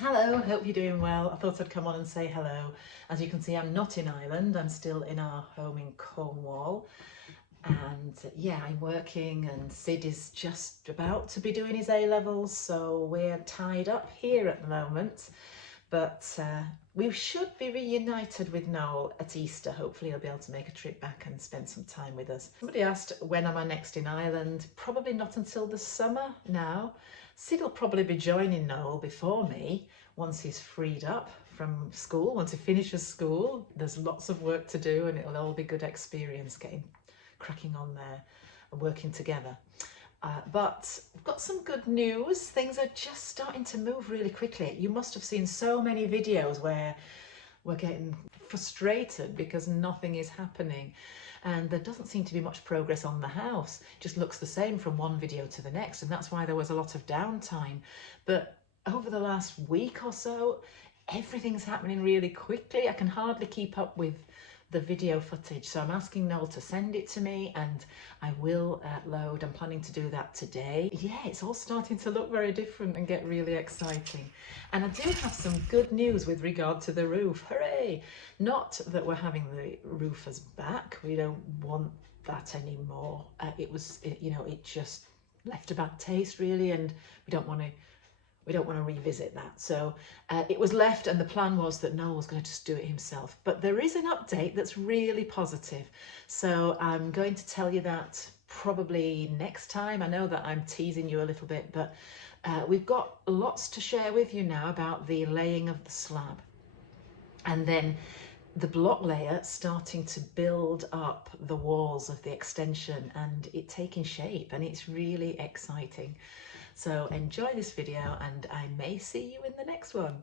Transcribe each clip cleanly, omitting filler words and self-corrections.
Hello, hope you're doing well. I thought I'd come on and say hello. As you can see, I'm not in Ireland, I'm still in our home in Cornwall. And yeah, I'm working, and Sid is just about to be doing his A-levels, so we're tied up here at the moment. But we should be reunited with Noel at Easter. Hopefully he'll be able to make a trip back and spend some time with us. Somebody asked, when am I next in Ireland? Probably not until the summer now. Sid will probably be joining Noel before me once he's freed up from school. Once he finishes school, there's lots of work to do, and it'll all be good experience getting cracking on there and working together. But we've got some good news. Things are just starting to move really quickly. You must have seen so many videos where we're getting frustrated because nothing is happening, and there doesn't seem to be much progress on the house. It just looks the same from one video to the next, and that's why there was a lot of downtime. But over the last week or so, everything's happening really quickly. I can hardly keep up with the video footage, so I'm asking Noel to send it to me, and I will load. I'm planning to do that today. Yeah, it's all starting to look very different and get really exciting. And I do have some good news with regard to the roof. Hooray! Not that we're having the roofers back. We don't want that anymore. It just left a bad taste really, and we don't want to revisit that. So it was left, and the plan was that Noel was going to just do it himself. But there is an update that's really positive. So I'm going to tell you that probably next time. I know that I'm teasing you a little bit, but we've got lots to share with you now about the laying of the slab. And then the block layer starting to build up the walls of the extension and it taking shape, and it's really exciting. So enjoy this video, and I may see you in the next one.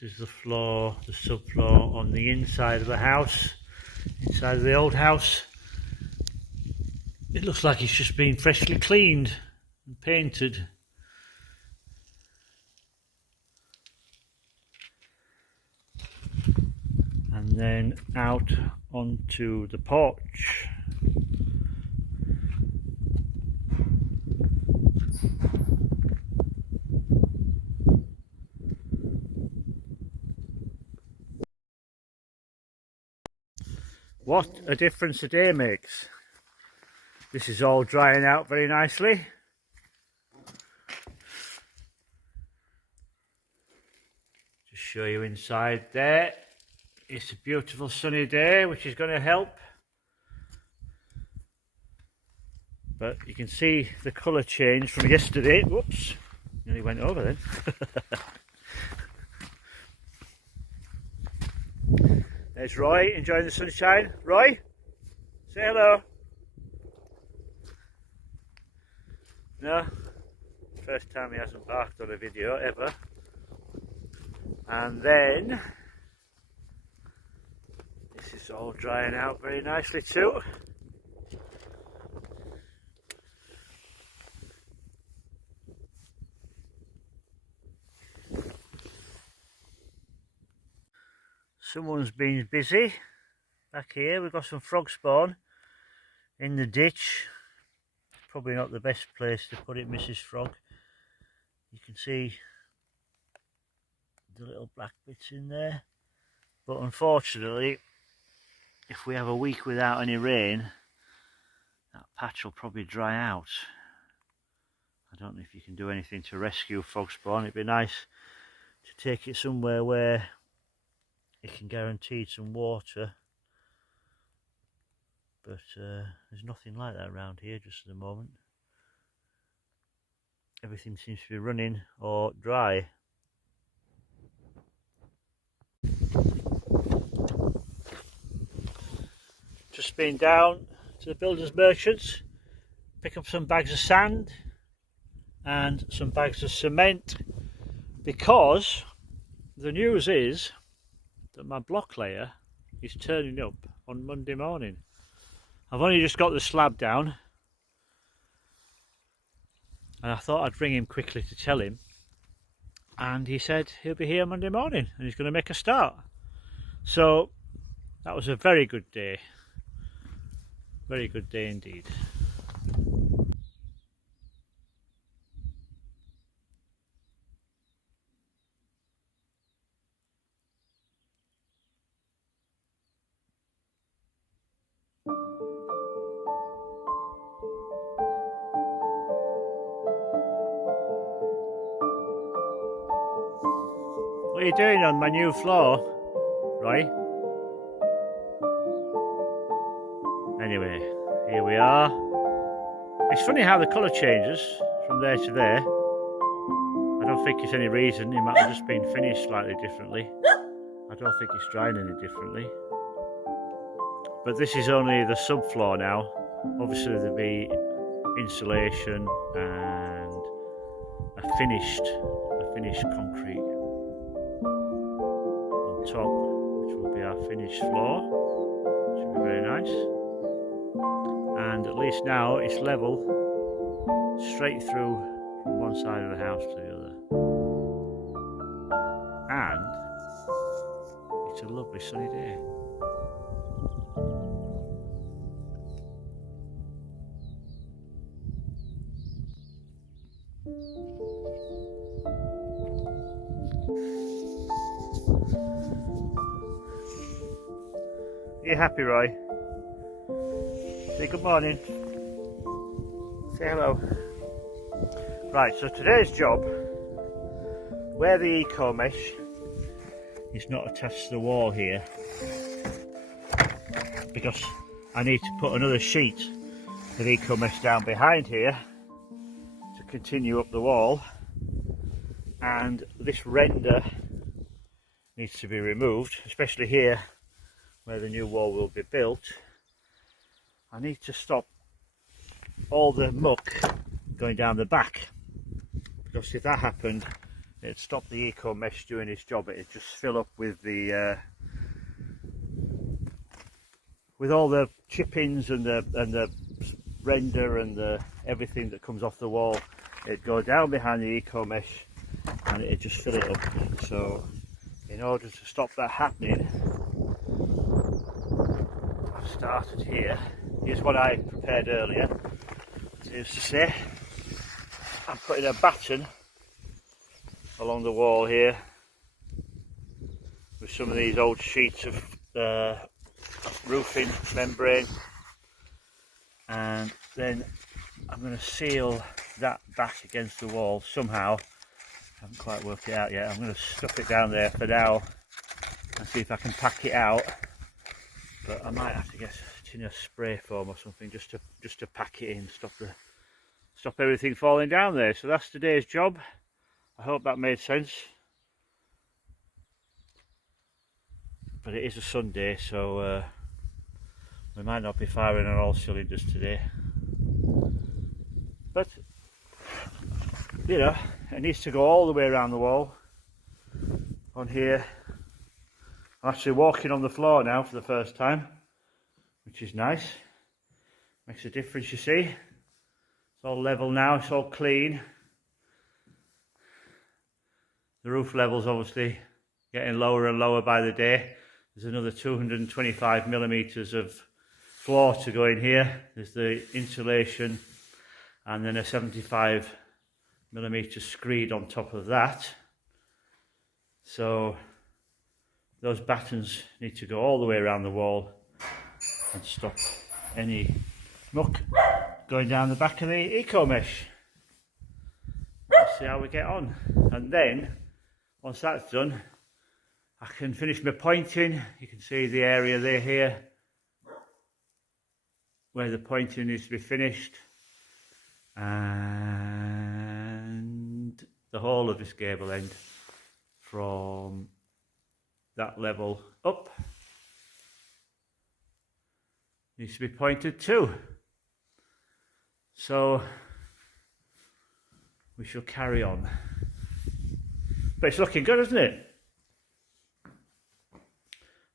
This is the floor, the subfloor on the inside of the house, inside of the old house. It looks like it's just been freshly cleaned and painted. And then out onto the porch. What a difference a day makes. This is all drying out very nicely. Just show you inside there. It's a beautiful sunny day, which is going to help. But you can see the colour change from yesterday. Whoops, nearly went over then. There's Roy enjoying the sunshine. Roy, say hello. No, first time he hasn't barked on a video ever. And then this is all drying out very nicely too. Someone's been busy back here. We've got some frog spawn in the ditch. Probably not the best place to put it, Mrs. Frog. You can see the little black bits in there. But unfortunately, if we have a week without any rain, that patch will probably dry out. I don't know if you can do anything to rescue frog spawn. It'd be nice to take it somewhere where it can guarantee some water, but there's nothing like that around here just at the moment. Everything seems to be running or dry. Just been down to the builders merchants, pick up some bags of sand and some bags of cement, because the news is that my block layer is turning up on Monday morning. I've only just got the slab down, and I thought I'd ring him quickly to tell him, and he said he'll be here Monday morning and he's going to make a start. So that was a very good day. Very good day indeed. What are you doing on my new floor, Roy? Anyway, here we are. It's funny how the colour changes from there to there. I don't think it's any reason. It might have just been finished slightly differently. I don't think it's drying any differently. But this is only the subfloor now. Obviously there'll be insulation and a finished concrete on top, which will be our finished floor, which will be very nice. And at least now it's level straight through from one side of the house to the other. And it's a lovely sunny day. Are you happy, Roy? Say good morning. Say hello. Right, so today's job, where the eco mesh is not attached to the wall here, because I need to put another sheet of eco mesh down behind here to continue up the wall, and this render needs to be removed, especially here where the new wall will be built. I need to stop all the muck going down the back, because if that happened, it'd stop the eco mesh doing its job. It'd just fill up with the with all the chippings and the render and the everything that comes off the wall. It'd go down behind the eco mesh and it'd just fill it up. So in order to stop that happening, I've started here. Here's what I prepared earlier. Is to say, I'm putting a batten along the wall here with some of these old sheets of roofing membrane, and then I'm going to seal that back against the wall somehow. I haven't quite worked it out yet. I'm going to stuff it down there for now and see if I can pack it out, but I might have to get a tin of spray foam or something just to pack it in, stop everything falling down there. So that's today's job. I hope that made sense. But it is a Sunday, so we might not be firing on all cylinders today. But you know, it needs to go all the way around the wall. On here, I'm actually walking on the floor now for the first time, which is nice. Makes a difference, you see. It's all level now, it's all clean. The roof level's obviously getting lower and lower by the day. There's another 225 millimeters of floor to go in here. There's the insulation and then a 75 millimeter screed on top of that. So those battens need to go all the way around the wall and stop any muck going down the back of the eco mesh. Let's see how we get on. And then, once that's done, I can finish my pointing. You can see the area there here, where the pointing needs to be finished. And the whole of this gable end from that level up needs to be pointed too. So we shall carry on. But it's looking good, isn't it?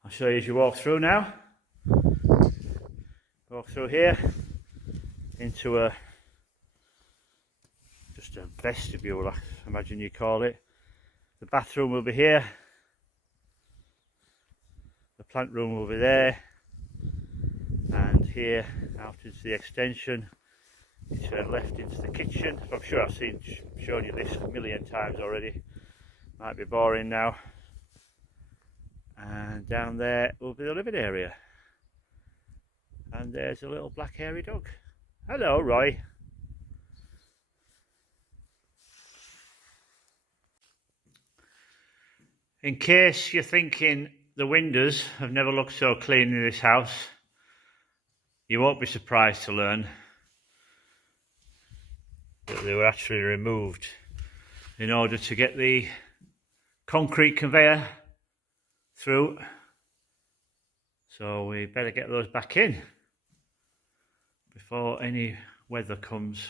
I'll show you as you walk through now. Walk through here into just a vestibule, I imagine you call it. The bathroom will be here. The plant room will be there. And here, out into the extension, you turn left into the kitchen. I'm sure I've shown you this a million times already. Might be boring now. And down there will be the living area. And there's a little black hairy dog. Hello, Roy. In case you're thinking the windows have never looked so clean in this house, you won't be surprised to learn that they were actually removed in order to get the concrete conveyor through. So we better get those back in before any weather comes